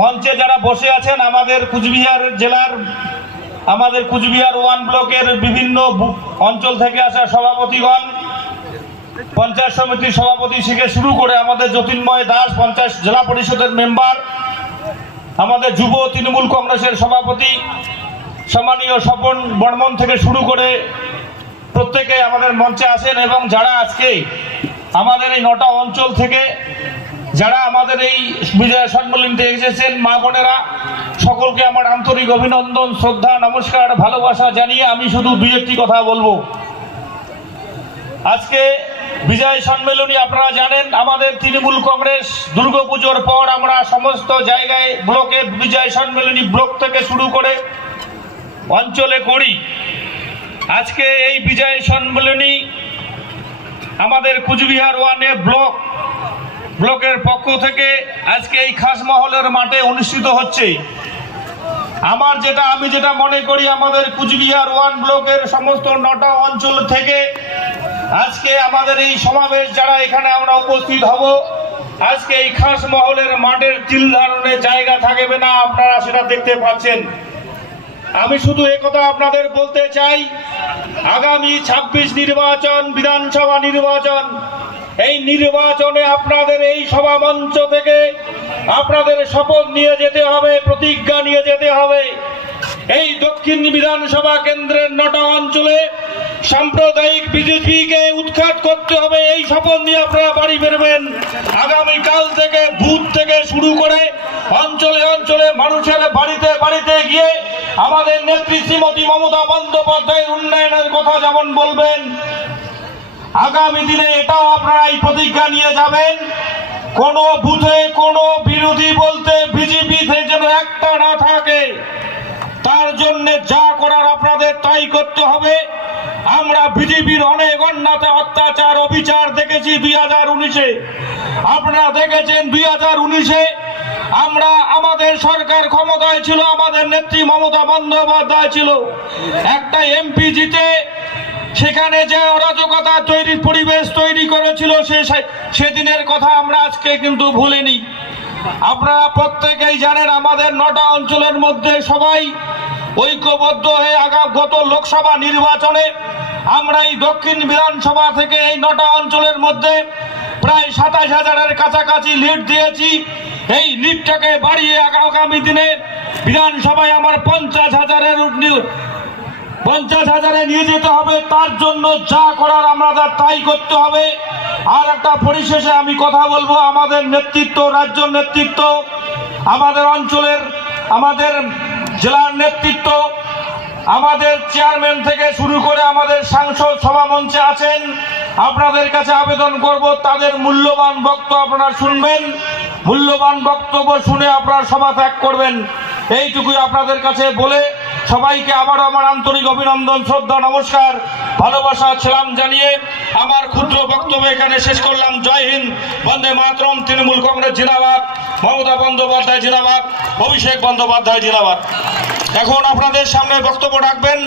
মঞ্চে যারা বসে আছেন, আমাদের কুচবিহার জেলার, আমাদের কুচবিহার 1 ব্লকের বিভিন্ন অঞ্চল থেকে আসা সভাপতিগণ, পঞ্চায়েত সমিতির সভাপতি থেকে শুরু করে আমাদের জ্যোতির্ময় দাস পঞ্চায়েত জেলা পরিষদের মেম্বার, আমাদের যুব তৃণমূল কংগ্রেসের সভাপতি সম্মানীয় স্বপন বর্মন থেকে শুরু করে প্রত্যেকে আমাদের মঞ্চে আসেন, এবং যারা আজকে আমাদের এই 9টা অঞ্চল থেকে যারা আমাদের এই বিজয় সম্মেলনীতে এসেছেন, মা বোনেরা, সকলকে আমার আন্তরিক অভিনন্দন, শ্রদ্ধা, নমস্কার, ভালোবাসা জানিয়ে আমি শুধু দুই একটি কথা বলবো। আজকে বিজয় সম্মেলনী আপনারা জানেন, আমাদের তৃণমূল কংগ্রেস দুর্গাপুজোর পর আমরা সমস্ত জায়গায় ব্লকে বিজয় সম্মেলনী, ব্লক থেকে শুরু করে অঞ্চলে করি। আজকে এই বিজয় সম্মেলনী আমাদের কুচবিহার 1 ব্লকের পক্ষ থেকে আজকে এই খাসমহলের মাঠে অনুষ্ঠিত হচ্ছে। আমি যেটা মনে করি, আমাদের কুচবিহার 1 ব্লকের সমস্ত 9টা অঞ্চল থেকে আজকে আমাদের এই সমাবেশ, যারা এখানে আমরা উপস্থিত হব, আজকে এই খাসমহলের মাঠের তিল ধারণের জায়গা থাকবে না, আপনারা সেটা দেখতে পাচ্ছেন। আমি শুধু একথা আপনাদের বলতে চাই, আগামী 26 নির্বাচন, বিধানসভা নির্বাচন, এই নির্বাচনে আপনাদের এই সভা মঞ্চ থেকে আপনাদের শপথ নিয়ে যেতে হবে, প্রতিজ্ঞা নিয়ে যেতে হবে। এই দক্ষিণ বিধানসভা কেন্দ্রের 9টা অঞ্চলে সাম্প্রদায়িক বিজেপিকে উৎখাত করতে হবে, এই শপথ নিয়ে আপনারা বাড়ি বেরবেন। আগামীকাল থেকে বুথ থেকে শুরু করে অঞ্চলে অঞ্চলে মানুষের বাড়িতে বাড়িতে গিয়ে আমাদের নেত্রী শ্রীমতী মমতা বন্দ্যোপাধ্যায়ের উন্নয়নের কথা যেমন বলবেন, আগামী দিনে এটাও আপনারা এই প্রতিজ্ঞা নিয়ে যাবেন। কোন বুথে কোন বিরোধী বলতে বিজেপি যেন একটা না থাকে, তার জন্য যা করার আপনাদের তাই করতে হবে। আমরা বিজেপির অনেক অন্যায়, অত্যাচার, অবিচার দেখেছি 2019-এ। আপনারা দেখেছেন 2019-এ আমাদের সরকার ক্ষমতায় ছিল, আমাদের নেত্রী মমতা বন্দ্যোপাধ্যায় ছিল। একটা এমপি জিতে সেখানে যে অরাজকতা পরিবেশ তৈরি করেছিল, সেদিনের কথা আমরা আজকে কিন্তু ভুলিনি। আপনারা প্রত্যেকেই জানেন, আমাদের 9টা অঞ্চলের মধ্যে সবাই ঐক্যবদ্ধ হয়ে গত লোকসভা নির্বাচনে আমরা এই দক্ষিণ বিধানসভা থেকে এই 9টা অঞ্চলের মধ্যে প্রায় 27,000-এর কাছাকাছি লিড দিয়েছি। এই লিডটাকে বাড়িয়ে আগামী দিনে বিধানসভায় আমার 50,000-এ নিয়ে যেতে হবে। তার জন্য যা করার আমাদের তাই করতে হবে। আর একটা পরিশেষে আমি কথা বলবো, আমাদের নেতৃত্ব, রাজ্য নেতৃত্ব, আমাদের অঞ্চলের, আমাদের জেলার নেতৃত্ব, আমাদের চেয়ারম্যান থেকে শুরু করে আমাদের সাংসদ সভা মঞ্চে আছেন, আপনাদের কাছে আবেদন করব, তাদের মূল্যবান বক্তব্য আপনারা শুনবেন, মূল্যবান বক্তব্য শুনে আপনারা সভা ত্যাগ করবেন। এইটুকুই আপনাদের কাছে বলে সবাইকে আবারও আমার আন্তরিক অভিনন্দন, শ্রদ্ধা, নমস্কার, ভালোবাসা, সালাম জানিয়ে আমার ক্ষুদ্র বক্তব্য এখানে শেষ করলাম। জয় হিন্দ, বন্দে মাতরম, তৃণমূল কংগ্রেস জিন্দাবাদ, মমতা বন্দ্যোপাধ্যায় জিন্দাবাদ, অভিষেক বন্দ্যোপাধ্যায় জিন্দাবাদ। এখন আপনাদের সামনে বক্তব্য রাখবেন